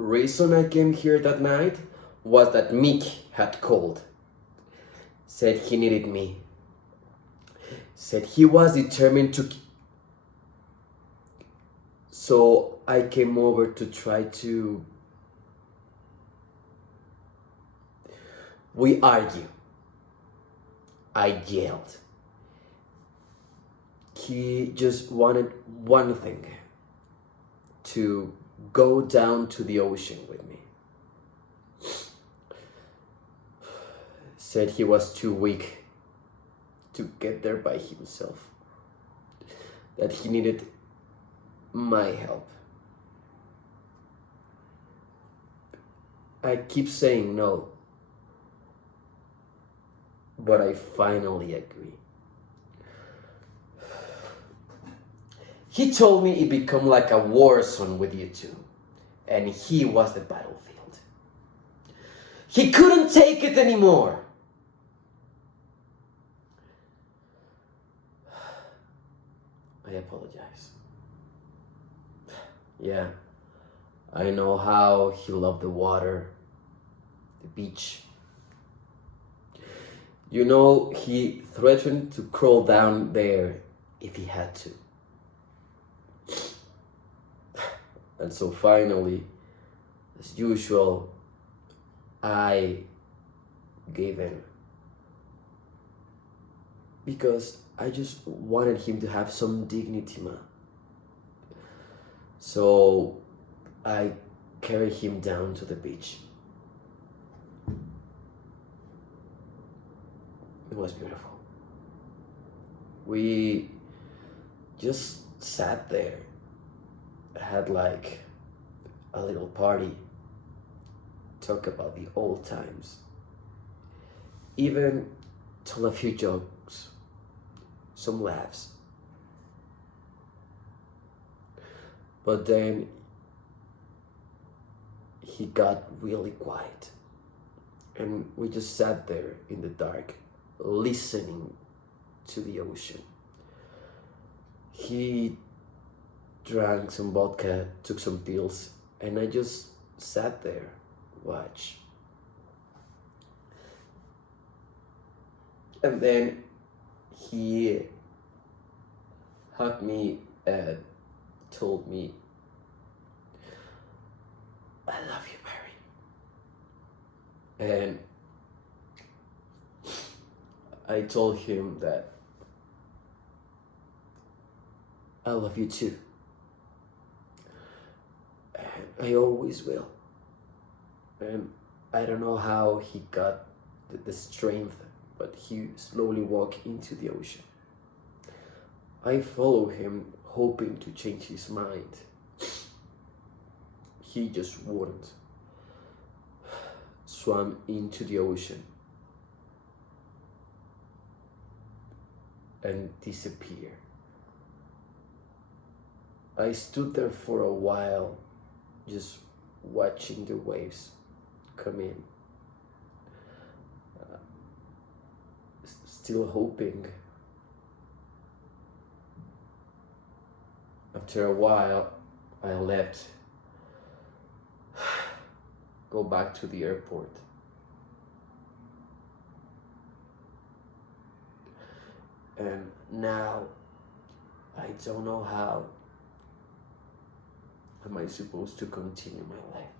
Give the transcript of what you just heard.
reason I came here that night was that Mick had called. Said he needed me. Said he was determined to... So I came over to try to... We argued. I yelled. He just wanted one thing. To go down to the ocean with me. Said he was too weak to get there by himself. That he needed my help. I keep saying no, but I finally agree. He told me it become like a war zone with you two, and he was the battlefield. He couldn't take it anymore. I apologize. Yeah, I know how he loved the water, the beach. You know, he threatened to crawl down there if he had to. And so finally, as usual, I gave in. Because I just wanted him to have some dignity, man. So I carried him down to the beach. It was beautiful. We just sat there, had like a little party, talk about the old times, even told a few jokes, some laughs. But then he got really quiet, and we just sat there in the dark, listening to the ocean. He drank some vodka, took some pills, and I just sat there, watched. And then he hugged me and told me, "I love you, Barry." And I told him that I love you too. And I always will. And I don't know how he got the strength, but he slowly walked into the ocean. I followed him, hoping to change his mind. He just wouldn't. Swam into the ocean and disappeared. I stood there for a while, just watching the waves come in, still hoping. After a while, I left, go back to the airport. And now, I don't know how am I supposed to continue my life.